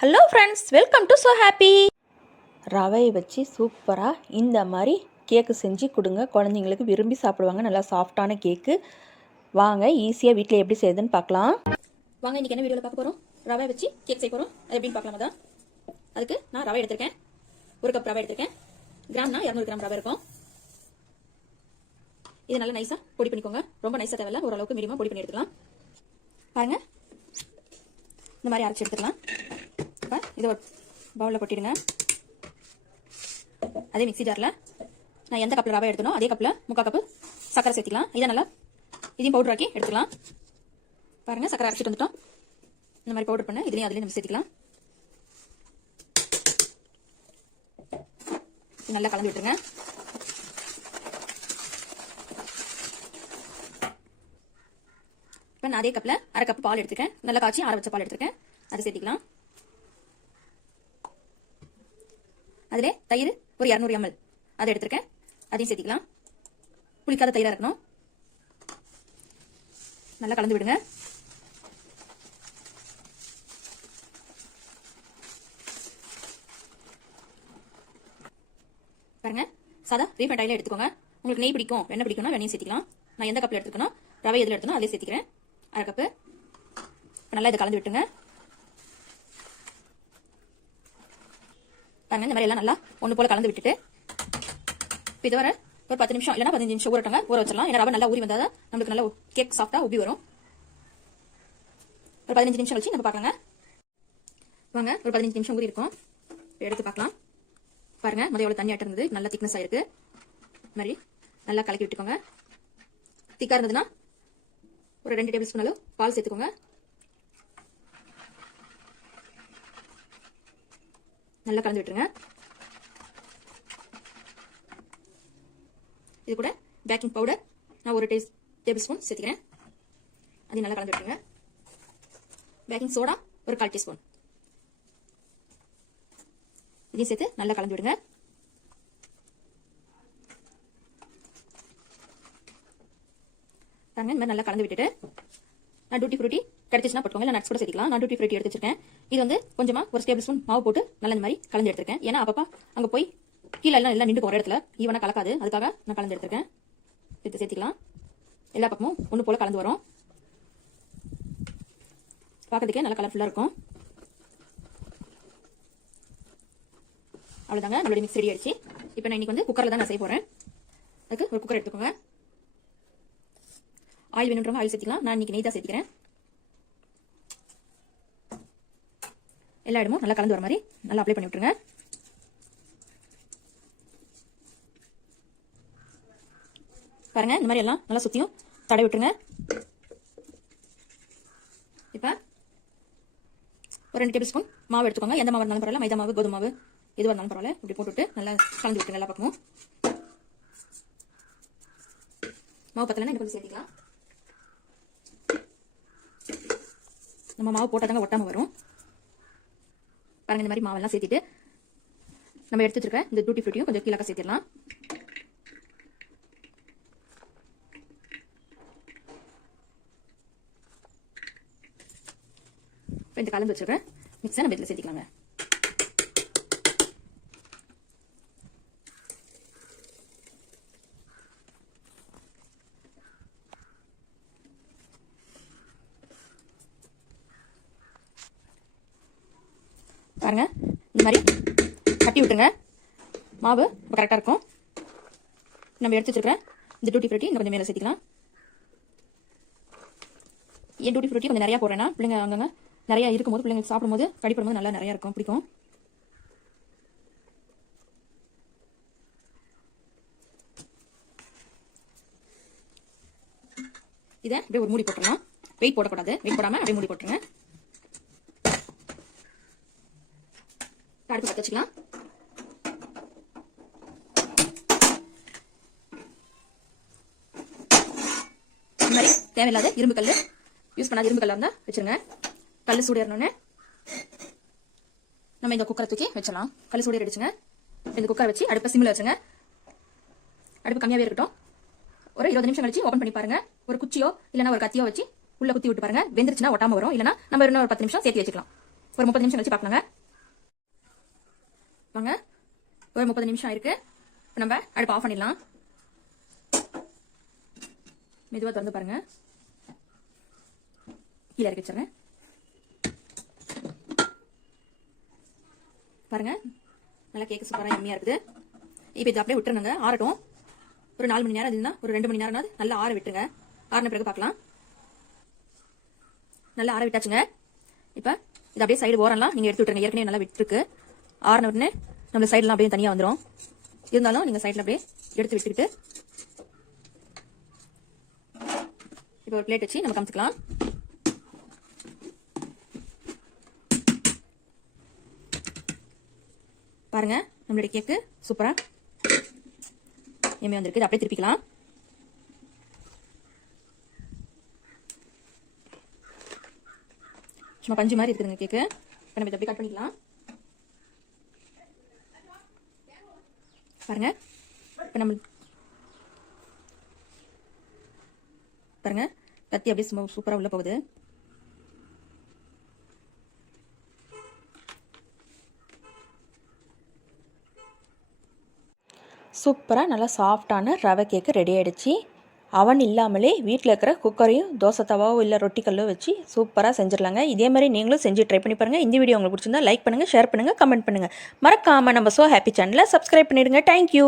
Hello friends welcome to so happy ரவையை வச்சு சூப்பராக இந்த மாதிரி கேக்கு செஞ்சு கொடுங்க. குழந்தைங்களுக்கு விரும்பி சாப்பிடுவாங்க. நல்லா சாஃப்டான கேக்கு வாங்க ஈஸியாக வீட்டில் எப்படி செய்யுதுன்னு பார்க்கலாம். வாங்க இன்னைக்கு என்ன வீடியோவில் பார்க்க போகிறோம் ரவை வச்சு கேக் செய்ய போகிறோம் அது எப்படின்னு பார்க்கலாமா தான்? அதுக்கு நான் ரவை எடுத்திருக்கேன். ஒரு கப் ரவை எடுத்திருக்கேன். கிராம்னா இரநூறு கிராம் ரவை இருக்கும். இது நல்லா நைஸாக பொடி பண்ணிக்கோங்க. ரொம்ப நைஸாக தேவையில்ல. ஓரளவுக்கு மீடியமாக பொடி பண்ணி எடுத்துக்கலாம். பாருங்க. இந்த மாதிரி அரைச்சி எடுத்துக்கலாம். இப்போ இதை ஒரு பவுலில் கொட்டிடுங்க. அதே மிக்ஸி ஜாரில் நான் எந்த கப்பில் ரவை எடுத்தனோ அதே கப்பில் முக்கால் கப்பு சர்க்கரை சேர்த்திக்கலாம். இதை நல்லா இதையும் பவுடர் ஆக்கி எடுத்துக்கலாம். பாருங்க சக்கரை அரைச்சிட்டு வந்துட்டோம். இந்த மாதிரி பவுடர் பண்ண. இதுலேயும் அதுலேயும் நம்ம சேர்த்துக்கலாம். நல்லா கலந்து விட்டுருங்க. இப்போ நான் அதே கப்பில் அரை கப் பால் எடுத்துக்கேன் நல்லா காய்ச்சி ஆற வச்ச பால் எடுத்துருக்கேன். அதை சேர்த்திக்கலாம். அதிலே தயிர் ஒரு இரநூறு எம்எல் அதை எடுத்திருக்கேன். அதையும் சேர்த்திக்கலாம். புளிக்காத தயிராக இருக்கணும். நல்லா கலந்து விடுங்க. பாருங்க. சாதா ரீஃபைண்ட் ஆயில எடுத்துக்கோங்க. உங்களுக்கு நெய் பிடிக்கும் வெண்ணெய் பிடிக்கும்னா வெண்ணையும் சேர்த்திக்கலாம். நான் எந்த கப்பில் எடுத்துக்கணும்? ரவை எதில் எடுத்தனோ அதே சேர்த்திக்கிறேன். அரை கப்பு நல்லா இதை கலந்து விட்டுங்க பாருங்க இந்த மாதிரி எல்லாம் நல்லா ஒன்று போல கலந்து விட்டுட்டு இப்போ இதுவரை ஒரு பத்து நிமிஷம் இல்லைன்னா பதினஞ்சு நிமிஷம் ஊறட்டங்க ஊற வச்சிடலாம். ஏன்னா ரவை நல்லா ஊறி வந்தால் தான் நம்மளுக்கு நல்லா கேக் சாஃப்டாக உப்பி வரும். ஒரு பதினஞ்சு நிமிஷம் கழிச்சு நம்ம பார்க்கலாங்க. வாங்க ஒரு பதினஞ்சு நிமிஷம் ஊறி இருக்கும். எடுத்து பார்க்கலாம். பாருங்க முதல்ல எவ்வளோ தண்ணி ஆட்டம் இருந்தது. நல்லா திக்னஸ் ஆயிருக்கு. இந்த மாதிரி நல்லா கலக்கி விட்டுக்கோங்க. திக்காக இருந்ததுன்னா ஒரு ரெண்டு டேபிள் ஸ்பூன் அளவு பால் சேர்த்துக்கோங்க. நல்லா கலந்து விட்டுருங்க. இது கூட பேக்கிங் பவுடர் நான் ஒரு டேபிள் ஸ்பூன் சேர்த்துக்கிறேன். அதையும் நல்லா கலந்து விட்டுருங்க. பேக்கிங் சோடா ஒரு கால் டீஸ்பூன் இதையும் சேர்த்து நல்லா கலந்து விடுங்க. பாருங்க இந்த மாதிரி நல்லா கலந்து விட்டுட்டு நான் டூட்டி ஃப்ரூட்டி கிடைச்சிச்சுன்னா போட்டுக்கோங்க. இல்லை நட்ஸ் கூட சேர்த்துக்கலாம். நான் டூட்டி ஃப்ரைட்டி எடுத்து வச்சிருக்கேன் இது வந்து கொஞ்சமாக ஒரு டேபிள் ஸ்பூன் மாவு போட்டு நல்லா இந்த மாதிரி கலந்து எடுத்திருக்கேன். ஏன்னா அப்பப்பா அங்கே போய் கீழே எல்லாம் எல்லாம் நின்று ஒரு இடத்துல ஈவனாக கலக்காது. அதுக்காக நான் கலந்து எடுத்திருக்கேன். எடுத்து சேர்த்துக்கலாம். எல்லா பக்கமும் ஒன்று போல் கலந்து வரும். பார்க்கறதுக்கே நல்லா கலர்ஃபுல்லாக இருக்கும். அவ்வளோதாங்க நம்மளுடைய மிக்ஸ் ரெடி ஆயிடுச்சு. இப்போ நான் இன்றைக்கி வந்து குக்கரில் தான் நான் செய்ய போகிறேன் அதுக்கு ஒரு குக்கர் எடுத்துக்கோங்க. ஆயில் வேணுன்றவங்க ஆயில் சேர்த்திக்கலாம். நான் இன்னைக்கு நெய் தான் சேர்த்திக்கிறேன். எல்லா இடமும் நல்லா கலந்து வர மாதிரி நல்லா அப்ளை பண்ணி விட்டுருங்க. பாருங்க இந்த மாதிரி எல்லாம் நல்லா சுத்தியும் தடவி விட்டுருங்க. இப்போ ஒரு ரெண்டு டேபிள் ஸ்பூன் மாவு எடுத்துக்கோங்க. எந்த மாவு இருந்தாலும் பரவாயில்ல மைதா மாவு கோதுமை மாவு எதுவாக இருந்தாலும் பரவாயில்ல. இப்படி போட்டுவிட்டு நல்லா கலந்து விட்டுருங்க எல்லா பக்கமும். மாவு பத்தலைன்னா இன்னும் கொஞ்சம் சேர்த்திக்கலாம். நம்ம மாவு போட்டால் தாங்க ஒட்டாமல் வரும். பாருங்க இந்த மாதிரி மாவெல்லாம் சேர்த்துட்டு நம்ம எடுத்து வச்சிருக்க இந்த டூட்டி ஃப்ரூட்டியும் கொஞ்சம் கீழே சேர்த்திடலாம். இப்போ இந்த கலந்து வச்சிருக்கேன் மிக்ஸை நம்ம இதில் சேர்த்திக்கலாங்க. பாருங்க. இந்த மாதிரி கட்டி விட்டுருங்க. மாவு இப்போ கரெக்டாக இருக்கும். நம்ம எடுத்து வச்சிருக்கிறேன் இந்த டூட்டி ஃப்ரூட்டி இன்னும் கொஞ்சம் மேலே சேர்த்திக்கலாம். என் டூட்டி ஃப்ரூட்டி கொஞ்சம் நிறையா போடுறேன்னா பிள்ளைங்க அங்கங்கே நிறையா இருக்கும்போது பிள்ளைங்க சாப்பிடும்போது கடிப்படும்போது நல்லா நிறையா இருக்கும். பிடிக்கும். இதை அப்படியே ஒரு மூடி போட்டுடலாம். வெயிட் போடக்கூடாது. வெயிட் போடாமல் அப்படியே மூடி போட்டுருங்க. அடுப்பு பற்ற வச்சுக்கலாம். இந்த மாதிரி தேவையில்லாத இரும்பு கல் யூஸ் பண்ணாத இரும்பு கல்லாக இருந்தால் வச்சிருங்க. கல் சூடு நம்ம இந்த குக்கரை தூக்கி வச்சிடலாம். கல் சூடு இந்த குக்கரை வச்சு அடுப்பை சிம்மில் வச்சுங்க. அடுப்பு கம்மியாகவே இருக்கட்டும். ஒரு இருபது நிமிஷம் கழிச்சு ஓப்பன் பண்ணி பாருங்க. ஒரு குச்சியோ இல்லைன்னா ஒரு கத்தியோ வச்சு உள்ள குத்தி விட்டு பாருங்க. வெந்துருச்சுன்னா ஒட்டாம வரும். இல்லைன்னா நம்ம இன்னும் ஒரு பத்து நிமிஷம் சேர்த்து வச்சுக்கலாம். ஒரு முப்பது நிமிஷம் கழிச்சு பார்க்கலாங்க. வாங்க ஒரு முப்பது நிமிஷம் ஆயிருக்கு. இப்போ நம்ம அடுப்பு ஆஃப் பண்ணிடலாம். மெதுவாக திறந்து பாருங்க. கீழே இறக்கி வச்சிடுறேன் பாருங்க நல்லா கேக்கு சூப்பராக எம்மியாக இருக்குது. இப்போ இது அப்படியே விட்டுருங்க ஆறட்டும். ஒரு நாலு மணி நேரம் இருந்தால் ஒரு ரெண்டு மணி நேரம்னா நல்லா ஆற விட்டுருங்க. ஆறின பிறகு பார்க்கலாம். நல்லா ஆற விட்டாச்சுங்க. இப்போ இது அப்படியே சைடு ஓரம்லாம் நீங்கள் எடுத்து விட்டுருங்க. ஏற்கனவே நல்லா விட்டுருக்கு. ஆறின உடனே நம்ம சைடெலாம் அப்படியே தனியாக வந்துடும் இருந்தாலும் நீங்கள் சைடில் அப்படியே எடுத்து விட்டுக்கிட்டு இப்போ ஒரு பிளேட் வச்சு நம்ம கமுத்துக்கலாம் பாருங்க நம்மளுடைய கேக்கு சூப்பராக எம்மே வந்திருக்கு. அப்படியே திருப்பிக்கலாம். சும்மா பஞ்சு மாதிரி இருக்குதுங்க கேக்கு இப்போ நம்ம இதை அப்படியே கட் பண்ணிக்கலாம். பாருங்க. இப்போ நம்ம பாருங்க. கத்தி அப்படியே சும்மா சூப்பராக உள்ள போகுது. சூப்பராக நல்லா சாஃப்டான ரவை கேக்கு ரெடி ஆயிடுச்சு. அவன் இல்லாமலே வீட்டில் இருக்கிற குக்கரையும் தோசை தவாவோ இல்லை ரொட்டிக்கல்லோ வச்சு சூப்பராக செஞ்சிடலாங்க. இதே மாதிரி நீங்களும் செஞ்சு ட்ரை பண்ணி பாருங்கள் இந்த வீடியோ உங்களுக்கு பிடிச்சிருந்தா லைக் பண்ணுங்கள் ஷேர் பண்ணுங்கள் கமெண்ட் பண்ணுங்கள் மறக்காமல் நம்ம ஸோ ஹாப்பி சேனலை சப்ஸ்கிரைப் பண்ணிடுங்க. Thank you